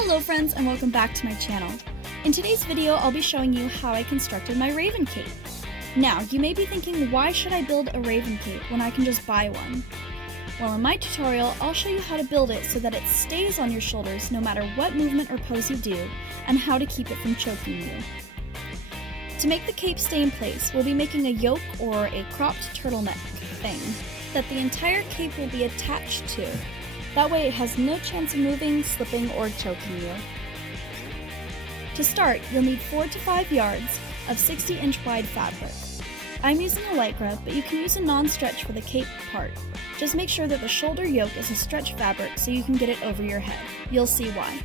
Hello friends and welcome back to my channel. In today's video I'll be showing you how I constructed my raven cape. Now you may be thinking, why should I build a raven cape when I can just buy one? Well, in my tutorial I'll show you how to build it so that it stays on your shoulders no matter what movement or pose you do, and how to keep it from choking you. To make the cape stay in place, we'll be making a yoke or a cropped turtleneck thing that the entire cape will be attached to. That way it has no chance of moving, slipping, or choking you. To start, you'll need 4 to 5 yards of 60-inch wide fabric. I'm using a lycra, but you can use a non-stretch for the cape part. Just make sure that the shoulder yoke is a stretch fabric so you can get it over your head. You'll see why.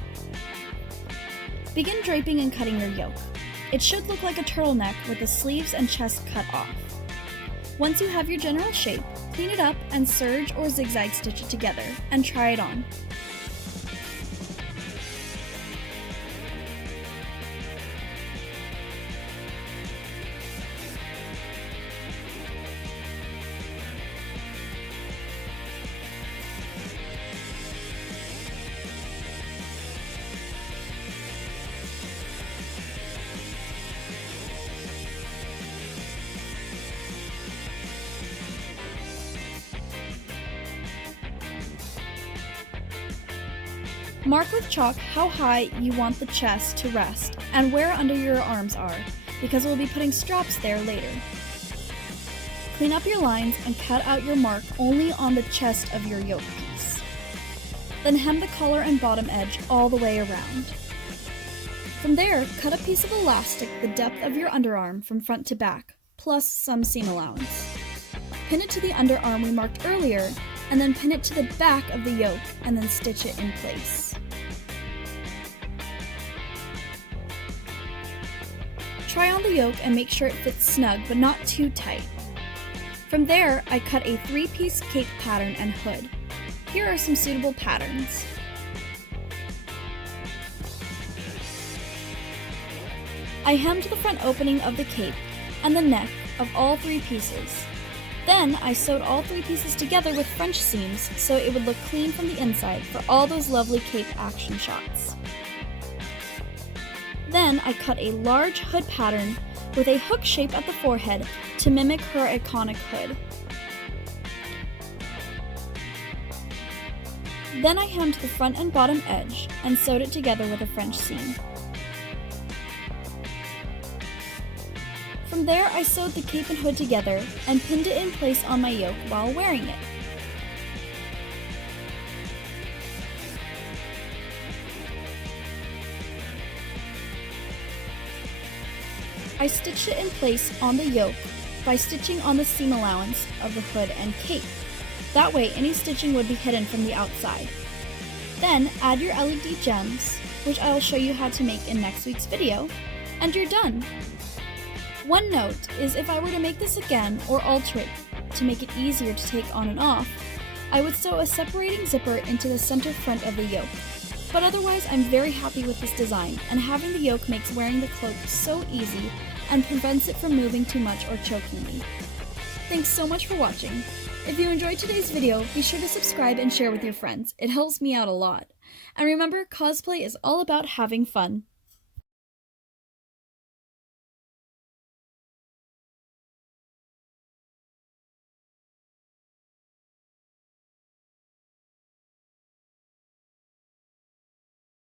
Begin draping and cutting your yoke. It should look like a turtleneck with the sleeves and chest cut off. Once you have your general shape, clean it up and serge or zigzag stitch it together and try it on. Mark with chalk how high you want the chest to rest and where under your arms are, because we'll be putting straps there later. Clean up your lines and cut out your mark only on the chest of your yoke piece. Then hem the collar and bottom edge all the way around. From there, cut a piece of elastic the depth of your underarm from front to back, plus some seam allowance. Pin it to the underarm we marked earlier, and then pin it to the back of the yoke and then stitch it in place. Try on the yoke and make sure it fits snug but not too tight. From there, I cut a 3-piece cape pattern and hood. Here are some suitable patterns. I hemmed the front opening of the cape and the neck of all 3 pieces. Then I sewed all 3 pieces together with French seams so it would look clean from the inside for all those lovely cape action shots. Then I cut a large hood pattern with a hook shape at the forehead to mimic her iconic hood. Then I hemmed the front and bottom edge and sewed it together with a French seam. From there, I sewed the cape and hood together and pinned it in place on my yoke while wearing it. I stitched it in place on the yoke by stitching on the seam allowance of the hood and cape. That way, any stitching would be hidden from the outside. Then, add your LED gems, which I will show you how to make in next week's video, and you're done! One note is, if I were to make this again or alter it to make it easier to take on and off, I would sew a separating zipper into the center front of the yoke. But otherwise, I'm very happy with this design, and having the yoke makes wearing the cloak so easy and prevents it from moving too much or choking me. Thanks so much for watching. If you enjoyed today's video, be sure to subscribe and share with your friends. It helps me out a lot. And remember, cosplay is all about having fun.